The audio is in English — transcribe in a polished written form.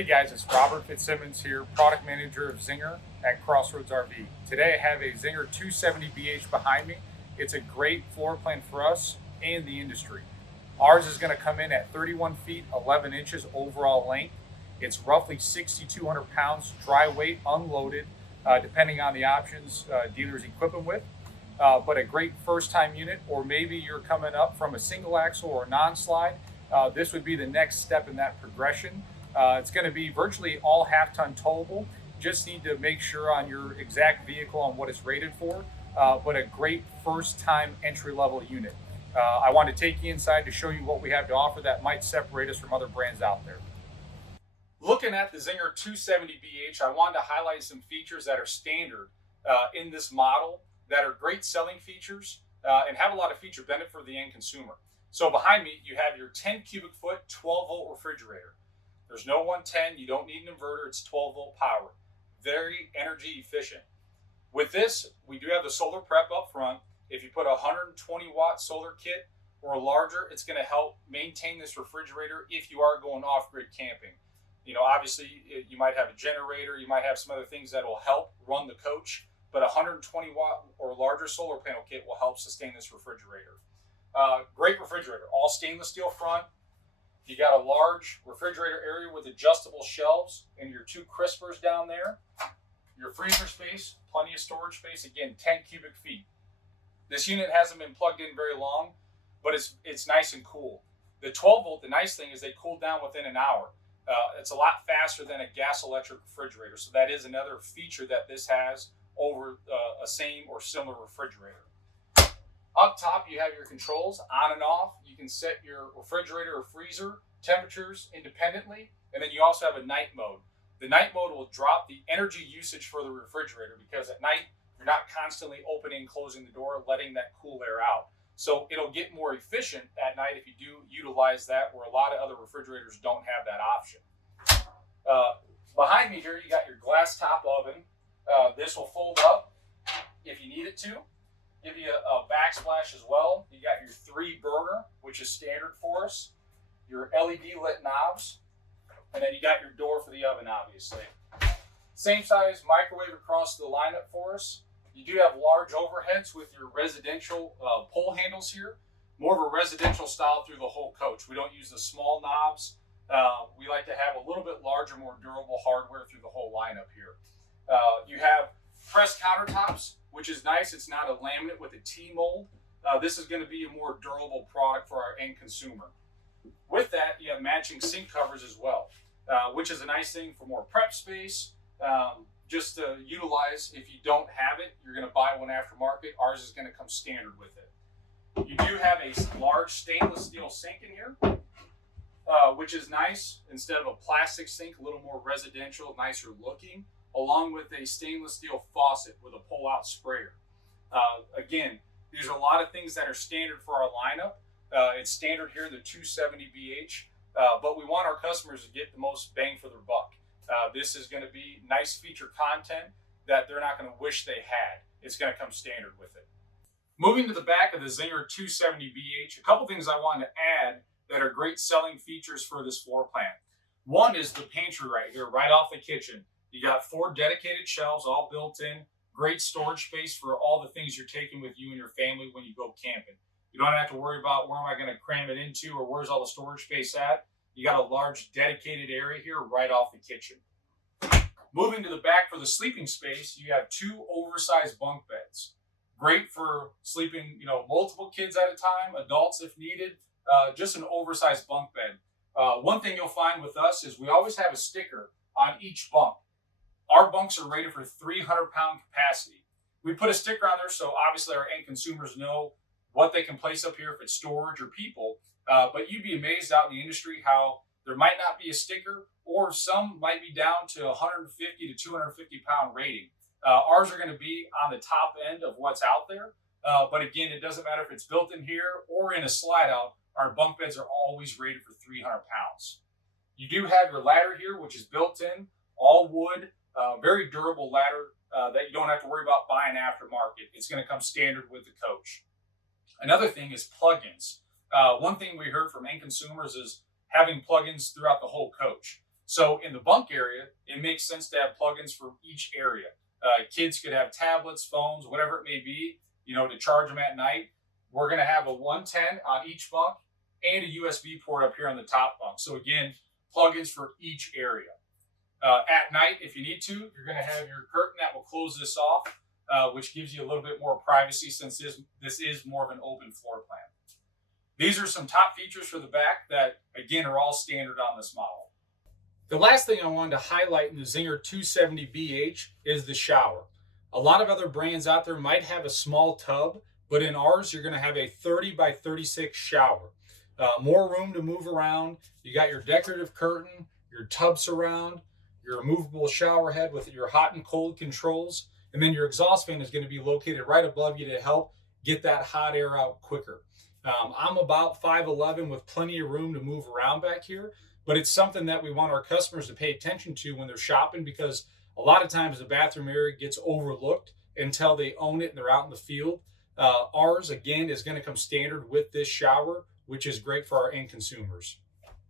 Hey guys, it's Robert Fitzsimmons here, product manager of Zinger at CrossRoads RV. Today I have a Zinger 270BH behind me. It's a great floor plan for us and the industry. Ours is going to come in at 31 feet 11 inches overall length. It's roughly 6,200 pounds dry weight unloaded, depending on the options dealers equip them with. But a great first time unit, or maybe you're coming up from a single axle or non-slide. This would be the next step in that progression. It's going to be virtually all half-ton towable. Just need to make sure on your exact vehicle on what it's rated for, but a great first-time entry-level unit. I want to take you inside to show you what we have to offer that might separate us from other brands out there. Looking at the Zinger 270BH, I wanted to highlight some features that are standard in this model that are great selling features and have a lot of feature benefit for the end consumer. So behind me, you have your 10 cubic foot, 12 volt refrigerator. There's no 110, you don't need an inverter, it's 12 volt power. Very energy efficient. With this, we do have the solar prep up front. If you put a 120 watt solar kit or larger, it's gonna help maintain this refrigerator if you are going off-grid camping. You know, obviously you might have a generator, you might have some other things that will help run the coach, but a 120 watt or larger solar panel kit will help sustain this refrigerator. Great refrigerator, all stainless steel front. You got a large refrigerator area with adjustable shelves and your two crispers down there. Your freezer space, plenty of storage space, again, 10 cubic feet. This unit hasn't been plugged in very long, but it's nice and cool. The 12 volt, the nice thing is they cool down within an hour. It's a lot faster than a gas electric refrigerator, so that is another feature that this has over a same or similar refrigerator. Up top, you have your controls on and off. You can set your refrigerator or freezer temperatures independently, and then you also have a night mode. The night mode will drop the energy usage for the refrigerator because at night, you're not constantly opening and closing the door, letting that cool air out. So it'll get more efficient at night if you do utilize that, where a lot of other refrigerators don't have that option. Behind me here, you got your glass top oven. This will fold up if you need it to. Give you a backsplash as well. You got your 3 burner, which is standard for us. Your LED lit knobs. And then you got your door for the oven, obviously. Same size microwave across the lineup for us. You do have large overheads with your residential pull handles here. More of a residential style through the whole coach. We don't use the small knobs. We like to have a little bit larger, more durable hardware through the whole lineup here. You have pressed countertops, which is nice. It's not a laminate with a T-mold. This is going to be a more durable product for our end consumer. With that, you have matching sink covers as well, which is a nice thing for more prep space. Just to utilize, if you don't have it, you're going to buy one aftermarket. Ours is going to come standard with it. You do have a large stainless steel sink in here, which is nice. Instead of a plastic sink, a little more residential, nicer looking, along with a stainless steel faucet with a pull-out sprayer. Again, these are a lot of things that are standard for our lineup. It's standard here, the 270BH, but we want our customers to get the most bang for their buck. This is going to be nice feature content that they're not going to wish they had. It's going to come standard with it. Moving to the back of the Zinger 270BH, a couple things I wanted to add that are great selling features for this floor plan. One is the pantry right here, right off the kitchen. You got 4 dedicated shelves all built in, great storage space for all the things you're taking with you and your family when you go camping. You don't have to worry about where am I going to cram it into or where's all the storage space at. You got a large dedicated area here right off the kitchen. Moving to the back for the sleeping space, you have 2 oversized bunk beds. Great for sleeping, multiple kids at a time, adults if needed, just an oversized bunk bed. One thing you'll find with us is we always have a sticker on each bunk. Our bunks are rated for 300-pound capacity. We put a sticker on there so obviously our end consumers know what they can place up here if it's storage or people. But you'd be amazed out in the industry how there might not be a sticker, or some might be down to 150 to 250-pound rating. Ours are going to be on the top end of what's out there. But again, it doesn't matter if it's built in here or in a slide out. Our bunk beds are always rated for 300 pounds. You do have your ladder here, which is built in, all wood. Very durable ladder that you don't have to worry about buying aftermarket. It's going to come standard with the coach. Another thing is plugins. One thing we heard from end consumers is having plugins throughout the whole coach. So in the bunk area, it makes sense to have plugins for each area. Kids could have tablets, phones, whatever it may be, to charge them at night. We're going to have a 110 on each bunk and a USB port up here on the top bunk. So again, plugins for each area. At night, if you need to, you're going to have your curtain that will close this off, which gives you a little bit more privacy since this is more of an open floor plan. These are some top features for the back that, again, are all standard on this model. The last thing I wanted to highlight in the Zinger 270BH is the shower. A lot of other brands out there might have a small tub, but in ours, you're going to have a 30 by 36 shower. More room to move around. You got your decorative curtain, your tub surround, your removable shower head with your hot and cold controls, and then your exhaust fan is going to be located right above you to help get that hot air out quicker. I'm about 5'11" with plenty of room to move around back here, but it's something that we want our customers to pay attention to when they're shopping, because a lot of times the bathroom area gets overlooked until they own it and they're out in the field. Ours, again, is going to come standard with this shower, which is great for our end consumers.